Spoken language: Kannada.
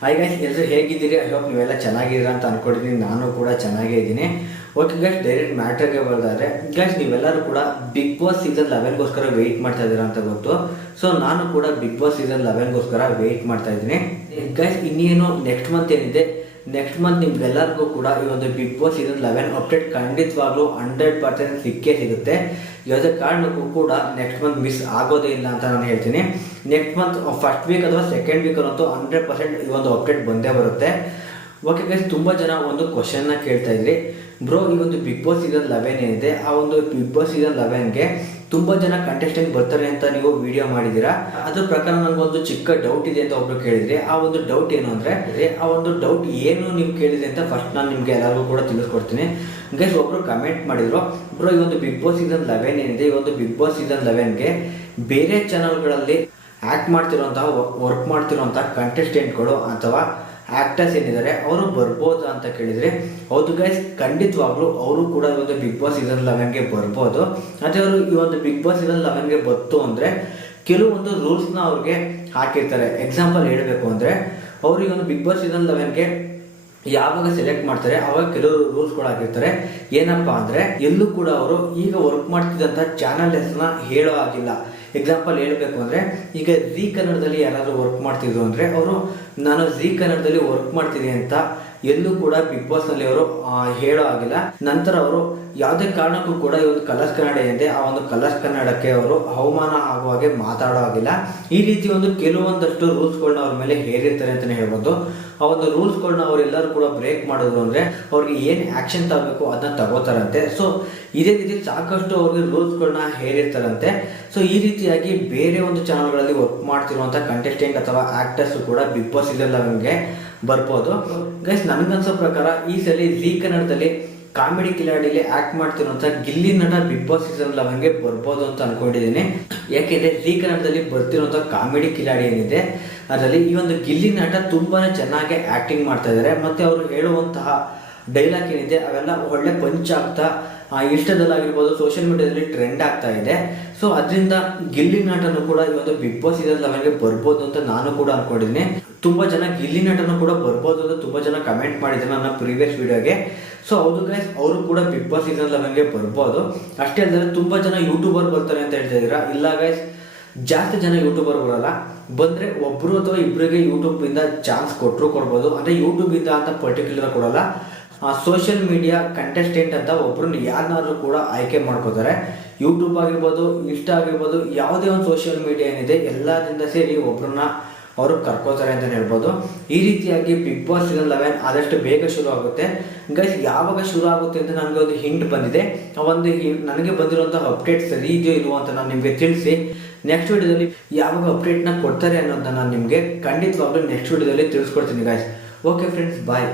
ಹಾಯ್ ಗೈಸ್ ಎಲ್ಲರೂ ಹೇಗಿದ್ದೀರಿ? ಐ ಹೋಪ್ ನೀವೆಲ್ಲ ಚೆನ್ನಾಗಿದ್ದೀರಾ ಅಂತ ಅನ್ಕೊಂಡಿದ್ದೀನಿ. ನಾನು ಕೂಡ ಚೆನ್ನಾಗೇ ಇದ್ದೀನಿ. ಓಕೆ ಗೈಸ್ ಡೈರೆಕ್ಟ್ ಮ್ಯಾಟ್ರಿಗೆ ಬರೋದಾದ್ರೆ ಗೈಸ್ ನೀವೆಲ್ಲರೂ ಕೂಡ ಬಿಗ್ ಬಾಸ್ ಸೀಸನ್ ಲೆವೆನ್ಗೋಸ್ಕರ ವೆಯ್ಟ್ ಮಾಡ್ತಾ ಇದ್ದೀರಾ ಅಂತ ಗೊತ್ತು. ಸೊ ನಾನು ಕೂಡ ಬಿಗ್ ಬಾಸ್ ಸೀಸನ್ ಲೆವೆನ್ಗೋಸ್ಕರ ವೆಯ್ಟ್ ಮಾಡ್ತಾ ಇದ್ದೀನಿ. ಗೈಸ್ ಇನ್ನೇನು ನೆಕ್ಸ್ಟ್ ಮಂತ್ ಏನಿದೆ? ನೆಕ್ಸ್ಟ್ ಮಂತ್ ನಿಮ್ಗೆಲ್ಲರಿಗೂ ಕೂಡ ಈ ಒಂದು big boss season eleven update ಖಂಡಿತವಾಗ್ಲೂ ಹಂಡ್ರೆಡ್ ಪರ್ಸೆಂಟ್ ಸಿಕ್ಕೇ ಸಿಗುತ್ತೆ. ಯಾವುದೇ ಕಾರಣಕ್ಕೂ ಕೂಡ ನೆಕ್ಸ್ಟ್ ಮಂತ್ ಮಿಸ್ ಆಗೋದೇ ಇಲ್ಲ ಅಂತ ನಾನು ಹೇಳ್ತೀನಿ. ನೆಕ್ಸ್ಟ್ ಮಂತ್ ಫಸ್ಟ್ ವೀಕ್ ಅಥವಾ ಸೆಕೆಂಡ್ ವೀಕಲ್ಲಂತೂ ಹಂಡ್ರೆಡ್ ಪರ್ಸೆಂಟ್ ಈ ಒಂದು ಅಪ್ಡೇಟ್ ಬಂದೇ ಬರುತ್ತೆ. ಓಕೆ ಗೈಸ್ ತುಂಬ ಜನ ಒಂದು ಕ್ವಶನ್ನ ಕೇಳ್ತಾ ಇದ್ರಿ. ಬ್ರೋ ಈ ಒಂದು ಬಿಗ್ ಬಾಸ್ ಸೀಸನ್ ಲೆವೆನ್ ಏನಿದೆ, ಆ ಒಂದು ಬಿಗ್ ಬಾಸ್ ಸೀಸನ್ ಲೆವೆನ್ಗೆ ತುಂಬ ಜನ ಕಂಟೆಸ್ಟೆಂಟ್ ಬರ್ತಾರೆ ಅಂತ ನೀವು ವಿಡಿಯೋ ಮಾಡಿದ್ದೀರಾ? ಅದ್ರ ಪ್ರಕಾರ ನನಗೊಂದು ಚಿಕ್ಕ ಡೌಟ್ ಇದೆ ಅಂತ ಒಬ್ರು ಕೇಳಿದ್ರಿ. ಆ ಒಂದು ಡೌಟ್ ಏನು ಅಂದರೆ, ಆ ಒಂದು ಡೌಟ್ ಏನು ನೀವು ಕೇಳಿದೆ ಅಂತ ಫಸ್ಟ್ ನಾನು ನಿಮಗೆ ಎಲ್ಲರಿಗೂ ಕೂಡ ತಿಳಿಸ್ಕೊಡ್ತೀನಿ. ಗೈಸ್ ಒಬ್ರು ಕಮೆಂಟ್ ಮಾಡಿದ್ರು ಬ್ರೋ ಈ ಒಂದು ಬಿಗ್ ಬಾಸ್ ಸೀಸನ್ ಲೆವೆನ್ ಏನಿದೆ, ಈ ಒಂದು ಬಿಗ್ ಬಾಸ್ ಸೀಸನ್ ಲೆವೆನ್ಗೆ ಬೇರೆ ಚಾನಲ್ಗಳಲ್ಲಿ ಆ್ಯಕ್ಟ್ ಮಾಡ್ತಿರೋಂತಹ ವರ್ಕ್ ಮಾಡ್ತಿರೋಂಥ ಕಂಟೆಸ್ಟೆಂಟ್ಗಳು ಅಥವಾ ಆ್ಯಕ್ಟರ್ಸ್ ಏನಿದ್ದಾರೆ, ಅವರು ಬರ್ಬೋದು ಅಂತ ಕೇಳಿದರೆ, ಹೌದು ಗೈಸ್ ಖಂಡಿತವಾಗ್ಲೂ ಅವರು ಕೂಡ ಒಂದು ಬಿಗ್ ಬಾಸ್ ಸೀಸನ್ ಲೆವೆನ್ಗೆ ಬರ್ಬೋದು. ಮತ್ತು ಅವರು ಈ ಒಂದು ಬಿಗ್ ಬಾಸ್ ಸೀಸನ್ ಲೆವೆನ್ಗೆ ಬಂತು ಅಂದರೆ, ಕೆಲವೊಂದು ರೂಲ್ಸ್ನ ಅವ್ರಿಗೆ ಹಾಕಿರ್ತಾರೆ. ಎಕ್ಸಾಂಪಲ್ ಹೇಳಬೇಕು ಅಂದರೆ, ಅವರು ಈ ಒಂದು ಬಿಗ್ ಬಾಸ್ ಸೀಸನ್ ಲೆವೆನ್ಗೆ ಯಾವಾಗ ಸೆಲೆಕ್ಟ್ ಮಾಡ್ತಾರೆ, ಅವಾಗ ಕೆಲವರು ರೂಲ್ಸ್ಗಳು ಹಾಕಿರ್ತಾರೆ. ಏನಪ್ಪಾ ಅಂದರೆ, ಎಲ್ಲೂ ಕೂಡ ಅವರು ಈಗ ವರ್ಕ್ ಮಾಡ್ತಿದ್ದಂಥ ಚಾನಲ್ ಹೆಸರನ್ನ ಹೇಳೋ ಆಗಿಲ್ಲ ಎಕ್ಸಾಂಪಲ್ ಹೇಳಬೇಕು ಅಂದ್ರೆ, ಈಗ ಜಿ ಕನ್ನಡದಲ್ಲಿ ಯಾರಾದರೂ ವರ್ಕ್ ಮಾಡ್ತಿದ್ರು ಅಂದ್ರೆ ಅವರು, ನಾನು ಜಿ ಕನ್ನಡದಲ್ಲಿ ವರ್ಕ್ ಮಾಡ್ತೀನಿ ಅಂತ ಎಲ್ಲೂ ಕೂಡ ಬಿಗ್ ಬಾಸ್ನಲ್ಲಿ ಅವರು ಹೇಳೋ ಆಗಿಲ್ಲ ನಂತರ ಅವರು ಯಾವುದೇ ಕಾರಣಕ್ಕೂ ಕೂಡ ಈ ಒಂದು ಕಲರ್ಸ್ ಕನ್ನಡ ಇದೆ ಆ ಒಂದು ಕಲರ್ಸ್ ಕನ್ನಡಕ್ಕೆ ಅವರು ಅವಮಾನ ಆಗುವ ಹಾಗೆ ಮಾತಾಡೋ ಆಗಿಲ್ಲ ಈ ರೀತಿ ಒಂದು ಕೆಲವೊಂದಷ್ಟು ರೂಲ್ಸ್ಗಳನ್ನ ಅವ್ರ ಮೇಲೆ ಹೇರಿರ್ತಾರೆ ಅಂತಲೇ ಹೇಳ್ಬೋದು. ಆ ಒಂದು ರೂಲ್ಸ್ಗಳನ್ನ ಅವರೆಲ್ಲರೂ ಕೂಡ ಬ್ರೇಕ್ ಮಾಡಿದ್ರು ಅಂದರೆ ಅವ್ರಿಗೆ ಏನು ಆ್ಯಕ್ಷನ್ ತಗೋಬೇಕು ಅದನ್ನ ತಗೋತಾರಂತೆ. ಸೊ ಇದೇ ರೀತಿ ಸಾಕಷ್ಟು ಅವ್ರಿಗೆ ರೂಲ್ಸ್ಗಳನ್ನ ಹೇಳಿರ್ತಾರಂತೆ. ಸೊ ಈ ರೀತಿಯಾಗಿ ಬೇರೆ ಒಂದು ಚಾನಲ್ಗಳಲ್ಲಿ ವರ್ಕ್ ಮಾಡ್ತಿರುವಂಥ ಕಂಟೆಸ್ಟೆಂಟ್ ಅಥವಾ ಆ್ಯಕ್ಟರ್ಸು ಕೂಡ ಬಿಗ್ ಬಾಸ್ ಸೀಸನ್ ನಮಗೆ ಬರ್ಬೋದು. ಗೈಸ್ ನನಗನ್ಸೋ ಪ್ರಕಾರ ಈ ಸಲ ಜಿ ಕನ್ನಡದಲ್ಲಿ ಕಾಮಿಡಿ ಕಿಲಾಡಿಲಿ ಆಕ್ಟ್ ಮಾಡ್ತಿರುವಂಥ ಗಿಲ್ಲಿ ನಟ ಬಿಗ್ ಬಾಸ್ ಸೀಸನ್ ಲೆವೆನ್ಗೆ ಬರ್ಬೋದು ಅಂತ ಅನ್ಕೊಂಡಿದ್ದೀನಿ. ಯಾಕೆಂದ್ರೆ ಜಿ ಕನ್ನಡದಲ್ಲಿ ಬರ್ತಿರುವಂಥ ಕಾಮಿಡಿ ಕಿಲಾಡಿ ಏನಿದೆ ಅದರಲ್ಲಿ ಈ ಒಂದು ಗಿಲ್ಲಿ ನಟ ತುಂಬಾ ಚೆನ್ನಾಗಿ ಆಕ್ಟಿಂಗ್ ಮಾಡ್ತಾ ಇದ್ದಾರೆ ಮತ್ತೆ ಅವರು ಹೇಳುವಂತಹ ಡೈಲಾಗ್ ಏನಿದೆ ಅವೆಲ್ಲ ಒಳ್ಳೆ ಪಂಚ್ ಆಗ್ತಾ ಆ, ಇನ್ಸ್ಟಾದಲ್ಲಾಗಿರ್ಬೋದು ಸೋಷಿಯಲ್ ಮೀಡಿಯಾದಲ್ಲಿ ಟ್ರೆಂಡ್ ಆಗ್ತಾ ಇದೆ. ಸೊ ಅದರಿಂದ ಗಿಲ್ಲಿ ನಟನು ಕೂಡ ಈ ಒಂದು ಬಿಗ್ ಬಾಸ್ ಸೀಸನ್ ನಮಗೆ ಬರ್ಬೋದು ಅಂತ ನಾನು ಕೂಡ ಅನ್ಕೊಂಡಿದ್ದೀನಿ. ತುಂಬಾ ಜನ ಗಿಲ್ಲಿ ನಟನು ಕೂಡ ಬರ್ಬೋದು ಅಂತ ತುಂಬಾ ಜನ ಕಮೆಂಟ್ ಮಾಡಿದ್ದಾರೆ ನನ್ನ ಪ್ರೀವಿಯಸ್ ವಿಡಿಯೋಗೆ ಸೊ ಹೌದು ಗೈಸ್ ಅವರು ಕೂಡ ಬಿಗ್ ಬಾಸ್ ಸೀಸನ್ ನಮಗೆ ಬರ್ಬೋದು. ಅಷ್ಟೇ ಅಲ್ಲದೆ ತುಂಬಾ ಜನ ಯೂಟ್ಯೂಬರ್ ಬರ್ತಾರೆ ಅಂತ ಹೇಳ್ತಾ ಇದ್ದೀರಾ? ಇಲ್ಲ ಗೈಸ್ ಜಾಸ್ತಿ ಜನ ಯೂಟ್ಯೂಬರ್ ಬರಲ್ಲ. ಬಂದ್ರೆ ಒಬ್ರು ಅಥವಾ ಇಬ್ಬರಿಗೆ ಯೂಟ್ಯೂಬಿಂದ ಚಾನ್ಸ್ ಕೊಟ್ಟರು ಕೊಡ್ಬೋದು. ಅಂದ್ರೆ ಯೂಟ್ಯೂಬಿಂದ ಅಂತ ಪರ್ಟಿಕ್ಯುಲರ್ ಕೊಡಲ್ಲ. ಸೋಷಿಯಲ್ ಮೀಡಿಯಾ ಕಂಟೆಸ್ಟೆಂಟ್ ಅಂತ ಒಬ್ಬರನ್ನ ಯಾರನ್ನಾದ್ರೂ ಕೂಡ ಆಯ್ಕೆ ಮಾಡ್ಕೋತಾರೆ. ಯೂಟ್ಯೂಬ್ ಆಗಿರ್ಬೋದು ಇನ್ಸ್ಟಾ ಆಗಿರ್ಬೋದು, ಯಾವುದೇ ಒಂದು ಸೋಷಿಯಲ್ ಮೀಡಿಯಾ ಏನಿದೆ ಎಲ್ಲದಿಂದ ಸೇರಿ ಒಬ್ಬರನ್ನ ಅವರು ಕರ್ಕೋತಾರೆ ಅಂತ ಹೇಳ್ಬೋದು. ಈ ರೀತಿಯಾಗಿ ಬಿಗ್ ಬಾಸ್ ಸೀಸನ್ ಲೆವೆನ್ ಆದಷ್ಟು ಬೇಗ ಶುರು ಆಗುತ್ತೆ. ಗೈಸ್ ಯಾವಾಗ ಶುರು ಆಗುತ್ತೆ ಅಂತ ನನಗೆ ಒಂದು ಹಿಂಟ್ ಬಂದಿದೆ. ಒಂದು ನನಗೆ ಬಂದಿರುವಂತಹ ಅಪ್ಡೇಟ್ಸ್ ಸರಿ ಇದೆಯೋ ಇಲ್ವೋ ಅಂತ ನಾನು ನಿಮಗೆ ತಿಳಿಸಿ. ನೆಕ್ಸ್ಟ್ ವಿಡಿಯೋದಲ್ಲಿ ಯಾವಾಗ ಅಪ್ಡೇಟ್ನ ಕೊಡ್ತಾರೆ ಅನ್ನೋದನ್ನ ನಾನು ನಿಮಗೆ ಖಂಡಿತವಾಗ್ಲೂ ನೆಕ್ಸ್ಟ್ ವಿಡಿಯೋದಲ್ಲಿ ತಿಳಿಸ್ಕೊಡ್ತೀನಿ ಗಾಯ್ಸ್ ಓಕೆ ಫ್ರೆಂಡ್ಸ್ ಬಾಯ್